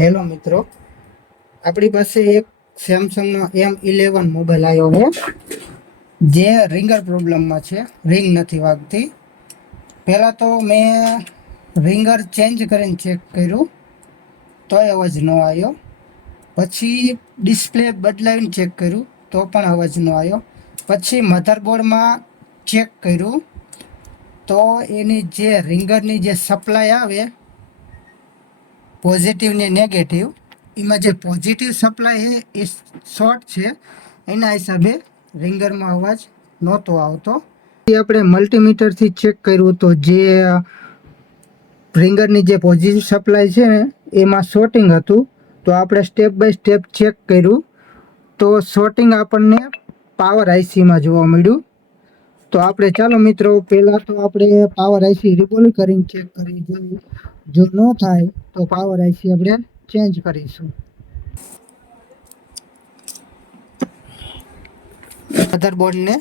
Hello મિત્રો, આપણી પાસે એક સેમસંગનો M11 મોબાઈલ આવ્યો છે જે રિંગર પ્રોબ્લેમમાં છે. રિંગ નથી વાગતી. પહેલાં તો મેં રિંગર ચેન્જ કરીને ચેક કર્યું તોય અવાજ ન આવ્યો. પછી ડિસ્પ્લે બદલાવીને ચેક કર્યું તો પણ અવાજ ન આવ્યો. પછી મધરબોર્ડમાં ચેક કર્યું તો એની જે રિંગરની જે સપ્લાય આવે પોઝિટિવ ને નેગેટિવ, એમાં જે પોઝિટિવ સપ્લાય છે એ શોર્ટ છે, એના હિસાબે રિંગરમાં અવાજ નહોતો આવતો. એ આપણે મલ્ટીમીટરથી ચેક કર્યું તો જે રિંગરની જે પોઝિટિવ સપ્લાય છે ને એમાં શોર્ટિંગ હતું. તો આપણે સ્ટેપ બાય સ્ટેપ ચેક કર્યું તો શોર્ટિંગ આપણને પાવર આઈસીમાં જોવા મળ્યું. તો આપણે ચાલો મિત્રો, પહેલાં તો આપણે પાવર આઈસી રિબોલ કરીને ચેક કરી જોઈએ. જો ન થાય તો પાવર આઈસી આપણે ચેન્જ કરીશું. મધરબોર્ડને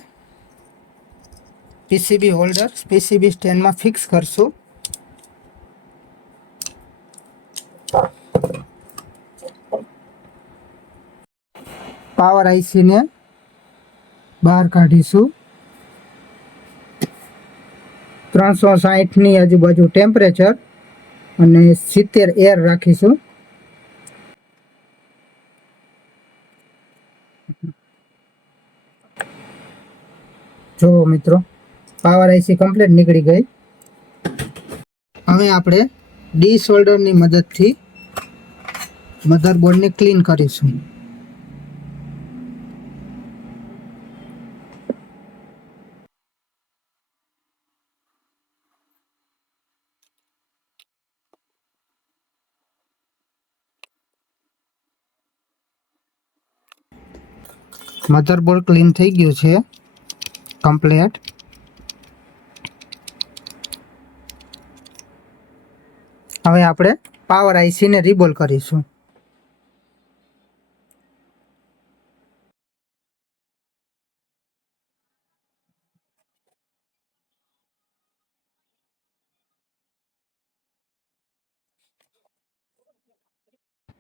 પીસીબી હોલ્ડર પીસીબી સ્ટેન્ડમાં ફિક્સ કરશું. પાવર આઈસીને બહાર કાઢીશું. 360ની આજુબાજુ ટેમ્પરેચર અને 70 એર રાખીશું. જો મિત્રો, પાવર આઈસી કમ્પ્લીટ નીકળી ગઈ. હવે આપણે ડીસોલ્ડરની મદદથી મધરબોર્ડને ક્લીન કરીશું. મધરબોર્ડ ક્લીન થઈ ગયું છે કમ્પ્લીટ. હવે આપણે પાવર આઈસીને રીબોલ કરીશું.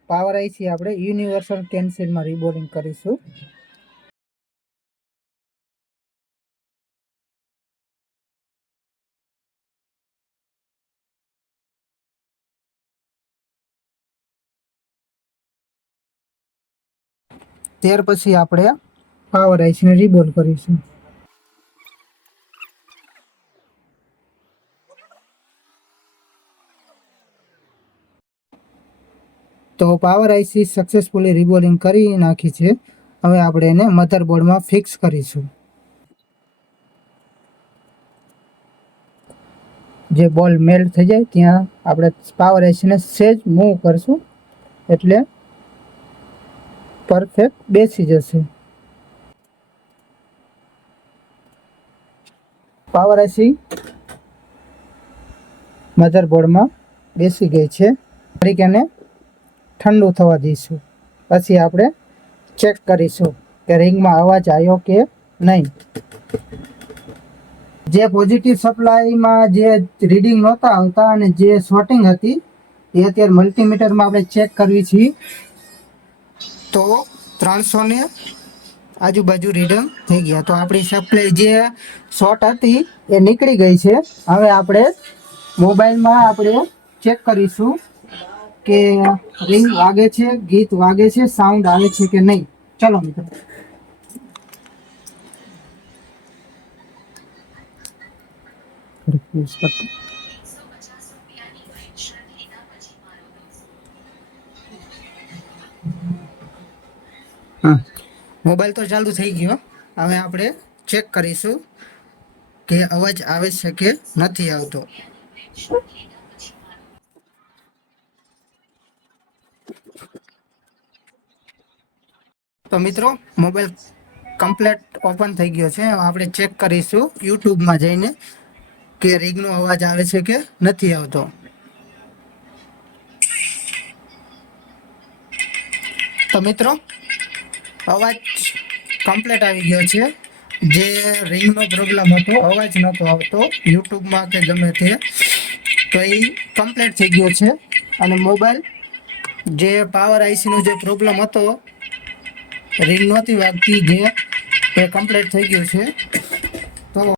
પાવર આઈસી આપણે યુનિવર્સલ કેન્સલમાં રીબોલિંગ કરીશું. ત્યાર પછી આપણે પાવર આઈસીને રીબોલ કરીશું. તો પાવર આઈસી સક્સેસફુલી રીબોલિંગ કરી નાખી છે. હવે આપણે એને મધરબોર્ડમાં ફિક્સ કરીશું. જે બોલ મેલ્ટ થઈ જાય ત્યાં આપણે પાવર આઈસીને સેજ મૂવ કરશું એટલે પરફેક્ટ બેસી જશે. પાવર આઈસી મધરબોર્ડમાં બેસી ગઈ છે. ફરી એને ઠંડુ થવા દઈશું. પછી આપણે ચેક કરીશું કે રિંગમાં અવાજ આવ્યો કે નહીં. જે પોઝિટિવ સપ્લાયમાં જે રીડિંગ નહોતા આવતા અને જે શોર્ટિંગ હતી એ અત્યારે મલ્ટીમીટરમાં આપણે ચેક કરવી છીએ તો 300 ને આજુબાજુ રીડિંગ થઈ ગયા. તો આપણી સપ્લાય જે શોર્ટ હતી એ નીકળી ગઈ છે. હવે આપણે મોબાઈલમાં આપણે ચેક કરીશું કે રિંગ વાગે છે, ગીત વાગે છે, સાઉન્ડ આવે છે કે નહીં. ચલો મિત્રો. મોબાઈલ તો ચાલુ થઈ ગયો. હવે આપણે ચેક કરીશું કે અવાજ આવે છે કે નથી આવતો. તો મિત્રો, મોબાઈલ કમ્પ્લીટ ઓપન થઈ ગયો છે. આપણે ચેક કરીશું યુટ્યુબમાં જઈને કે રિંગનો અવાજ આવે છે કે નથી આવતો. તો મિત્રો, અવાજ કમ્પ્લીટ આવી ગયો છે. જે રિંગનો પ્રોબ્લેમ હતો, અવાજ નહોતો આવતો યુટ્યુબમાં કે ગમે તે, તો એ કમ્પ્લીટ થઈ ગયો છે અને મોબાઈલ જે પાવર આઈસી નો જે પ્રોબ્લેમ હતો, રિંગ નહોતી વાગતી, જે એ કમ્પ્લીટ થઈ ગયું છે.